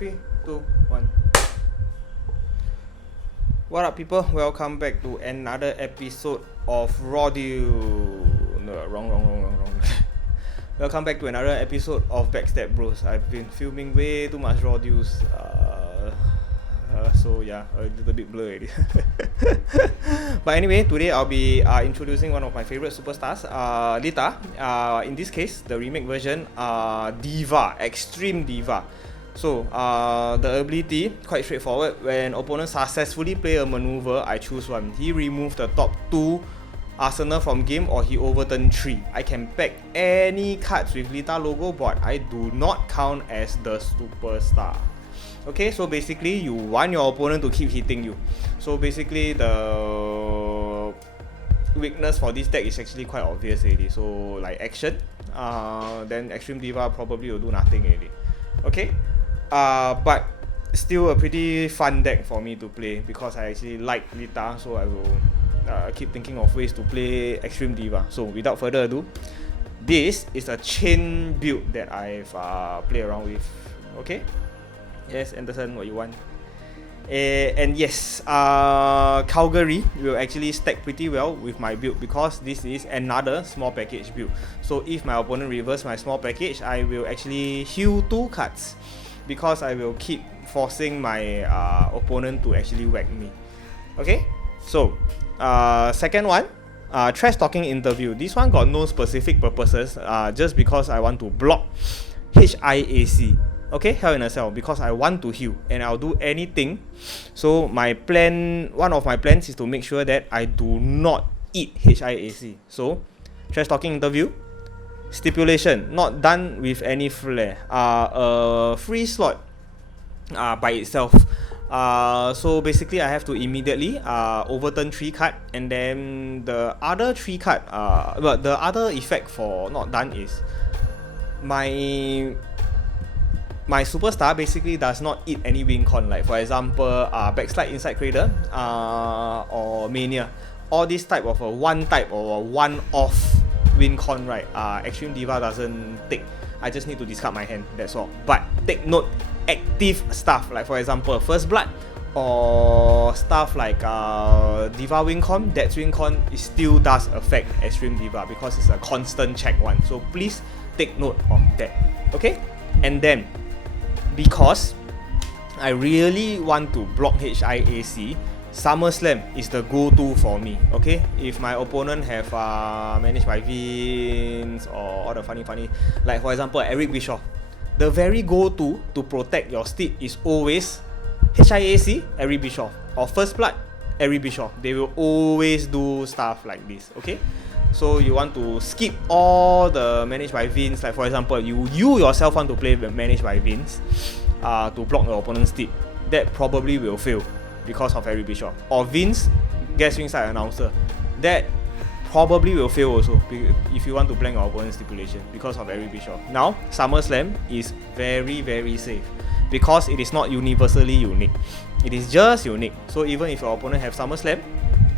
3, 2, 1. What up, people? Welcome back to another episode of Raw Deal. No, wrong. Welcome back to another episode of Backstab Bros. I've been filming way too much Raw Deals. So yeah, a little bit blur already. But anyway, today I'll be introducing one of my favorite superstars, Lita. In this case, the remake version, Diva, Xtreme Diva. So the ability, quite straightforward. When opponents successfully play a maneuver, I choose one. He removed the top 2 arsenal from game, or he overturned 3. I can pack any cards with Lita logo, but I do not count as the superstar. Okay, so basically you want your opponent to keep hitting you. So basically the weakness for this deck is actually quite obvious already. So like action, then Xtreme Diva probably will do nothing already. Okay, but still a pretty fun deck for me to play because I actually like Lita, so I will keep thinking of ways to play Xtreme Diva. So without further ado, this is a chain build that I've played around with. Okay. Yes, Anderson, what you want? And yes, Calgary will actually stack pretty well with my build because this is another small package build. So if my opponent reverses my small package, I will actually heal 2 cards because I will keep forcing my opponent to actually whack me. Okay, so second one, trash talking interview. This one got no specific purposes, just because I want to block HIAC. Okay, Hell in a Cell, because I want to heal and I'll do anything. So my plan, one of my plans is to make sure that I do not eat HIAC. So trash talking interview, stipulation, not done with any flair. A free slot by itself. So basically I have to immediately overturn 3 card, and then the other 3 card, but the other effect for not done is my superstar basically does not eat any win con. Like for example, backslide inside cradle, or mania. All this type of a one type or a one-off win con, right? Xtreme Diva doesn't take. I just need to discard my hand. That's all. But take note, active stuff like for example First Blood or stuff like Diva win con. That win con it still does affect Xtreme Diva because it's a constant check one. So please take note of that. Okay, and then, because I really want to block HIAC, SummerSlam is the go-to for me. Okay, if my opponent have managed by Vince or all the funny, like for example Eric Bischoff, the very go-to to protect your steed is always HIAC, Eric Bischoff, or First Blood, Eric Bischoff. They will always do stuff like this. Okay, so you want to skip all the managed by Vince. Like for example, you yourself want to play managed by Vince to block your opponent's steed. That probably will fail because of Eric Bischoff. Or Vince guest ringside announcer. That probably will fail also if you want to blank your opponent's stipulation because of Eric Bischoff. Now, SummerSlam is very, very safe because it is not universally unique. It is just unique. So even if your opponent have SummerSlam,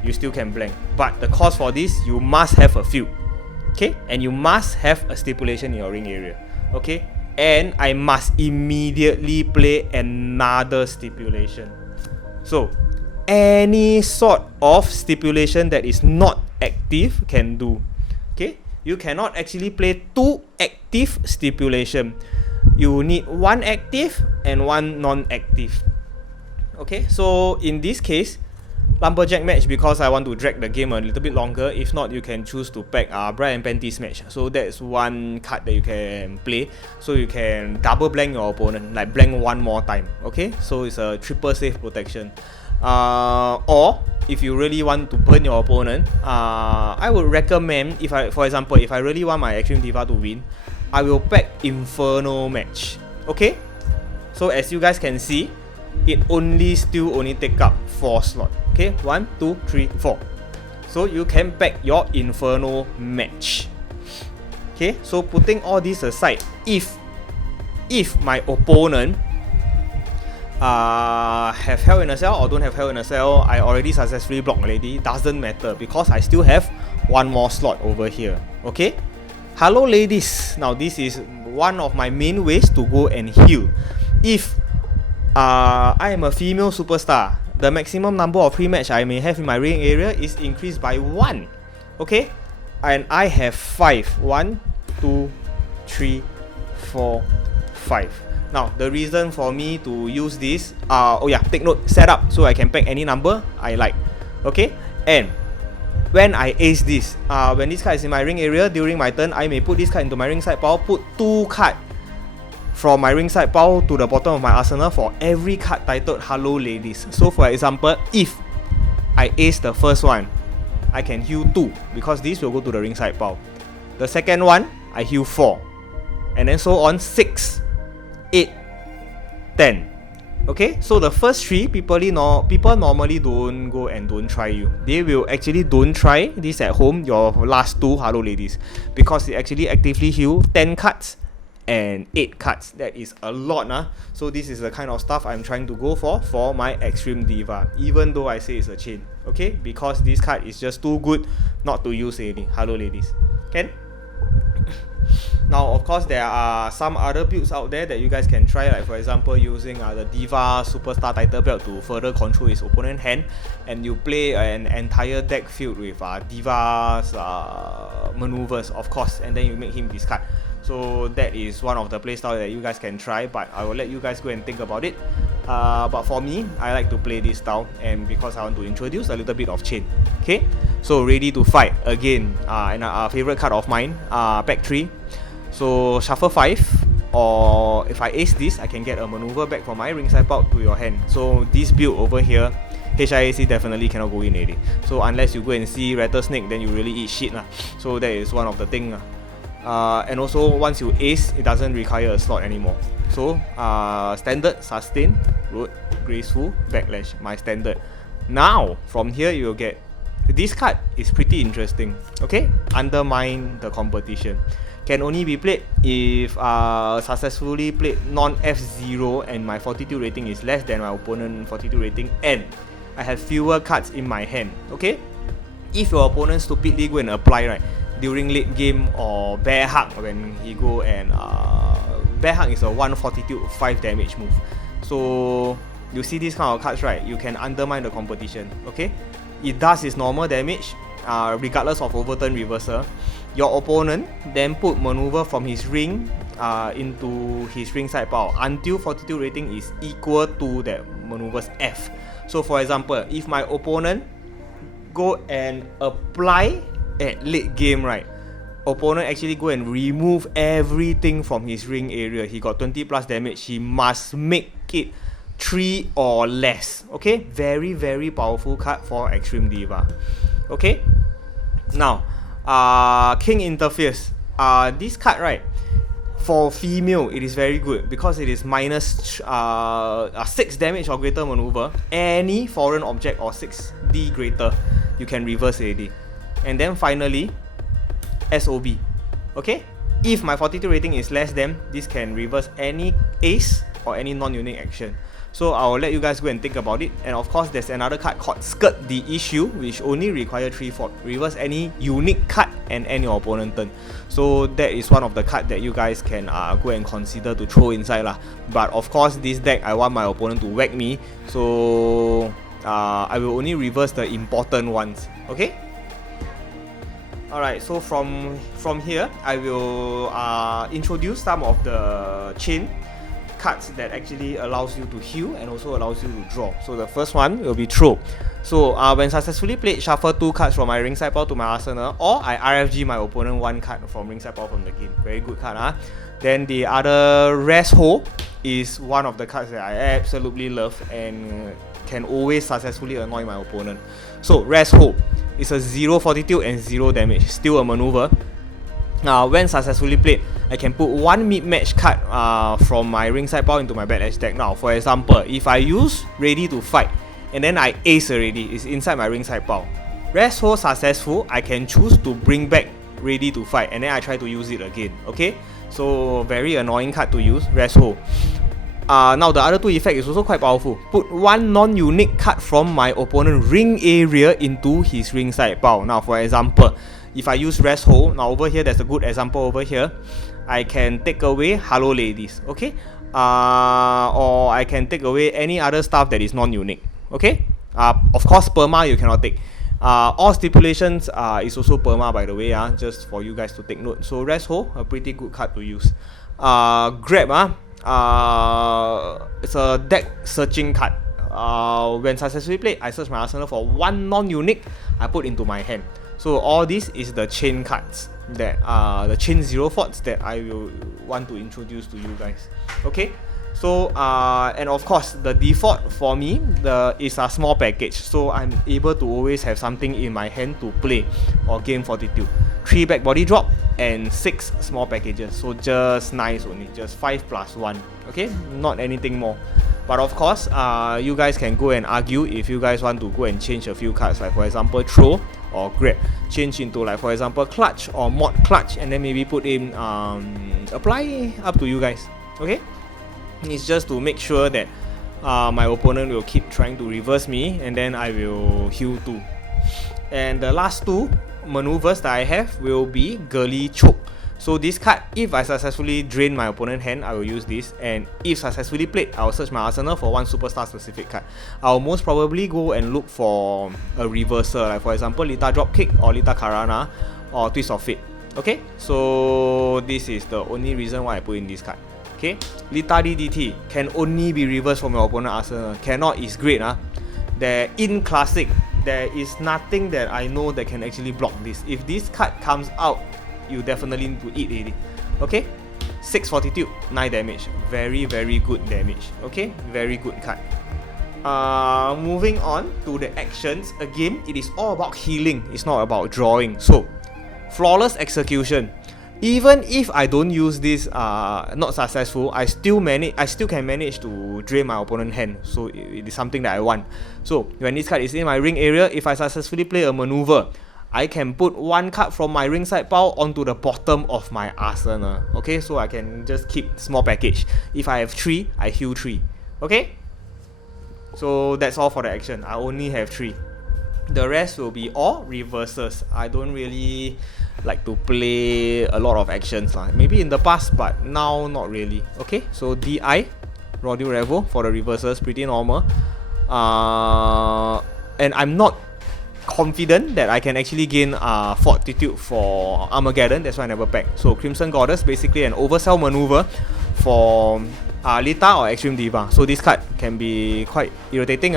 you still can blank. But the cost for this, you must have a few. Okay? And you must have a stipulation in your ring area. Okay? And I must immediately play another stipulation. So, any sort of stipulation that is not active can do. Okay? You cannot actually play 2 active stipulation. You need 1 active and 1 non-active. Okay? So, in this case, Lumberjack match because I want to drag the game a little bit longer. If not, you can choose to pack Brian Panties match. So that's 1 card that you can play. So you can double blank your opponent, like blank 1 more time. Okay, so it's a triple safe protection. Or if you really want to burn your opponent, I would recommend, for example, if I really want my Xtreme Diva to win, I will pack Inferno match. Okay, so as you guys can see, it still only take up 4 slots. Okay, 1, 2, 3, 4. So you can pack your Inferno match. Okay, so putting all this aside, if my opponent have Hell in a Cell or don't have Hell in a Cell, I already successfully blocked already. Doesn't matter because I still have 1 more slot over here. Okay, hello ladies. Now this is one of my main ways to go and heal. If I am a female superstar. The maximum number of pre-match I may have in my ring area is increased by 1. Okay? And I have 5. 1, 2, 3, 4, 5. Now, the reason for me to use this, take note, setup, so I can pack any number I like. Okay? And when I ace this, when this card is in my ring area, during my turn, I may put this card into my ringside pile, put 2 cards from my ringside pile to the bottom of my arsenal for every card titled Hello Ladies. So for example, if I ace the first one, I can heal 2 because this will go to the ringside pile. The second one, I heal 4. And then so on, 6, 8, 10. Okay, so the first 3, people normally don't go and don't try you. They will actually don't try this at home, your last 2 Hello Ladies, because it actually actively heal 10 cards and 8 cards. That is a lot. So this is the kind of stuff I'm trying to go for my Xtreme Diva, even though I say it's a chain. Okay, because this card is just too good not to use any Hello Ladies. Can? Now, of course, there are some other builds out there that you guys can try, like for example using the Diva Superstar title belt to further control his opponent hand, and you play an entire deck filled with Diva's maneuvers, of course, and then you make him discard. So that is one of the playstyle that you guys can try, but I will let you guys go and think about it. But for me, I like to play this style, and because I want to introduce a little bit of chain. Okay, so ready to fight again. And a favorite card of mine, pack 3. So shuffle 5, or if I ace this, I can get a maneuver back from my ringside pile to your hand. So this build over here, HIAC definitely cannot go in already. So unless you go and see Rattlesnake, then you really eat shit. So that is one of the things. And also once you ace, it doesn't require a slot anymore. So standard, sustain, road, graceful, backlash, my standard. Now from here you will get, this card is pretty interesting. Okay, undermine the competition. Can only be played if successfully played non-F0 and my fortitude rating is less than my opponent fortitude rating, and I have fewer cards in my hand. Okay, if your opponent stupidly go and apply right during late game, or bear hug when he go and bear hug is a 1 fortitude 5 damage move. So you see these kind of cards right, you can undermine the competition. Okay, it does its normal damage regardless of overturn reversal. Your opponent then put maneuver from his ring into his ringside pile until fortitude rating is equal to that maneuver's F. So for example, if my opponent go and apply at late game right, opponent actually go and remove everything from his ring area, he got 20 plus damage, he must make it 3 or less. Okay, very very powerful card for Xtreme Diva. Okay, now King Interferes. This card right, for female it is very good because it is minus 6 damage or greater maneuver. Any foreign object or 6D greater, you can reverse already. And then finally, SOB. Okay, if my fortitude rating is less than, this can reverse any ace or any non-unique action. So I'll let you guys go and think about it. And of course, there's another card called Skirt the Issue, which only require 3 fort. Reverse any unique card and end your opponent turn. So that is one of the cards that you guys can go and consider to throw inside lah. But of course, this deck I want my opponent to whack me, so I will only reverse the important ones. Okay. Alright, so from here, I will introduce some of the chain cards that actually allows you to heal and also allows you to draw. So the first one will be throw. So when successfully played, shuffle 2 cards from my ringside pile to my arsenal, or I RFG my opponent 1 card from ringside pile from the game. Very good card. Then the other rest hold is one of the cards that I absolutely love and can always successfully annoy my opponent. So rest hold is a 0 fortitude and 0 damage, still a maneuver. When successfully played, I can put 1 mid-match card from my ringside pile into my backlash deck. Now, for example, if I use Ready to Fight and then I ace already, it's inside my ringside pile. Rest hold successful, I can choose to bring back Ready to Fight and then I try to use it again. Okay, so very annoying card to use, rest hold. Now the other 2 effect is also quite powerful. Put 1 non-unique card from my opponent ring area into his ringside pile. Now for example, if I use rest hold, now over here there's a good example over here. I can take away Hello Ladies. Okay, or I can take away any other stuff that is non-unique. Okay. Of course, perma you cannot take. All stipulations is also perma, by the way, just for you guys to take note. So rest hold, a pretty good card to use. Grab, it's a deck searching card. When successfully played, I search my arsenal for one non-unique I put into my hand. So all this is the chain cards that the chain 0 forts that I will want to introduce to you guys. Okay. So and of course the default for me is a small package, so I'm able to always have something in my hand to play or game fortitude. 3 back body drop and 6 small packages, so just nice only, just 5 plus 1. Okay, not anything more. But of course you guys can go and argue if you guys want to go and change a few cards, like for example throw or grab, change into like for example clutch or mod clutch, and then maybe put in apply, up to you guys. Okay. It's just to make sure that my opponent will keep trying to reverse me, and then I will heal too. And the last 2 maneuvers that I have will be Girly Choke. So this card, if I successfully drain my opponent's hand, I will use this, and if successfully played, I will search my arsenal for one superstar specific card. I will most probably go and look for a reversal, like for example Lita Dropkick or Lita Karana or Twist of Fate. Okay, so this is the only reason why I put in this card. Okay, Lita DDT can only be reversed from your opponent's arsenal. Cannot is great. In classic, there is nothing that I know that can actually block this. If this card comes out, you definitely need to eat it. Okay, 6 fortitude, 9 damage. Very, very good damage. Okay, very good card. Moving on to the actions. Again, it is all about healing. It's not about drawing. So, flawless execution. Even if I don't use this, not successful, I still can manage to drain my opponent's hand. So it is something that I want. So when this card is in my ring area, if I successfully play a maneuver, I can put 1 card from my ringside pile onto the bottom of my arsenal. Okay, so I can just keep small package. If I have 3, I heal 3. Okay, so that's all for the action. I only have 3. The rest will be all reverses. I don't really like to play a lot of actions maybe in the past, but now not really. Okay, so DI Raw Deal Revo for the reverses, pretty normal. And I'm not confident that I can actually gain fortitude for Armageddon. That's why I never pack. So Crimson Goddess, basically an oversell maneuver for Lita or Xtreme Diva. So this card can be quite irritating.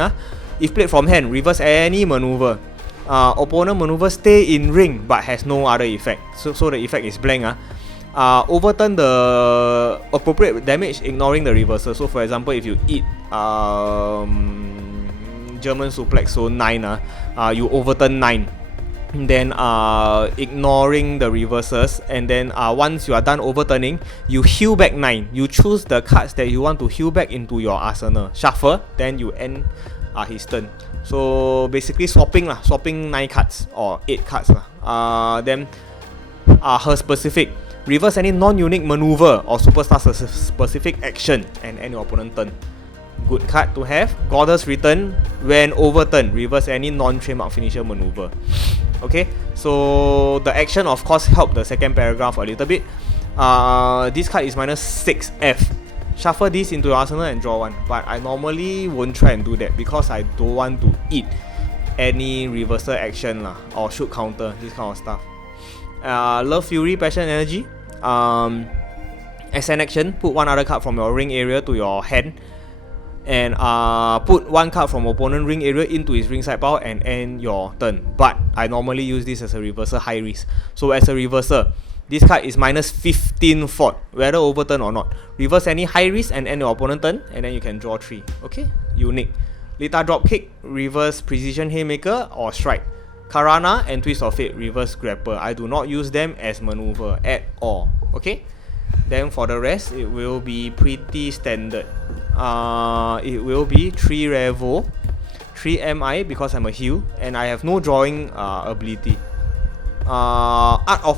If played from hand, reverse any maneuver. Opponent maneuver stay in ring but has no other effect. So the effect is blank. Overturn the appropriate damage, ignoring the reversal. So for example, if you eat German suplex, so 9, you overturn 9. Then ignoring the reversals, and then once you are done overturning, you heal back 9. You choose the cards that you want to heal back into your arsenal, shuffle, then you end his turn. So basically swapping 9 cards or 8 cards then her specific, reverse any non-unique maneuver or superstar specific action and end your opponent turn. Good card to have. Goddess Return, when overturned, reverse any non-trademark finisher maneuver. Okay, so the action of course help the second paragraph a little bit. This card is -6F. Shuffle this into your arsenal and draw 1, but I normally won't try and do that because I don't want to eat any reversal action or shoot counter, this kind of stuff. Love Fury, Passion Energy. As an action, put 1 other card from your ring area to your hand, and put 1 card from opponent ring area into his ringside pile and end your turn. But I normally use this as a reversal high risk. So as a reversal, this card is -15 fort, whether overturn or not. Reverse any high risk and end your opponent turn, and then you can draw 3. Okay, unique. Lita Dropkick, reverse Precision Haymaker or Strike. Karana and Twist of Fate, reverse Grapple. I do not use them as maneuver at all. Okay, then for the rest, it will be pretty standard. It will be 3 Revo, 3 MI because I'm a heal, and I have no drawing ability. Art of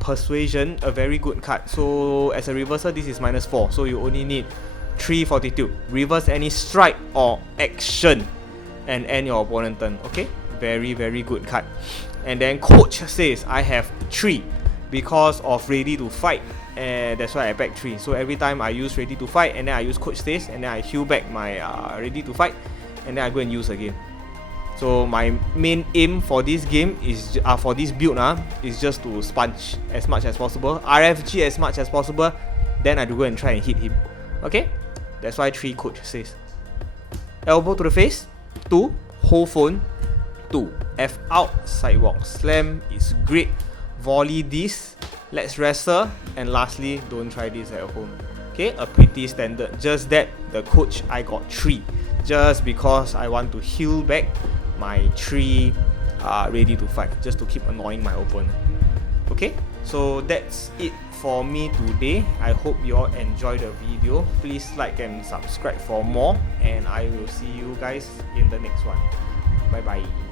Persuasion, a very good card. So as a reversal, this is -4, so you only need 3 fortitude. Reverse any strike or action and end your opponent turn. Okay, very, very good card. And then Coach says I have 3 because of ready to fight, and that's why I back 3. So every time I use ready to fight, and then I use coach stays, and then I heal back my ready to fight, and then I go and use again. So my main aim for this game is for this build is just to sponge as much as possible, RFG as much as possible, then I do go and try and hit him. Okay, that's why 3 coach stays. Elbow to the face, 2. Hold phone, 2. F out, sidewalk slam is great. Volley this, let's wrestle, and lastly, don't try this at home. Okay, a pretty standard. Just that the coach I got 3, just because I want to heal back my 3 ready to fight, just to keep annoying my opponent. Okay, so that's it for me today. I hope you all enjoy the video. Please like and subscribe for more, and I will see you guys in the next one. Bye bye.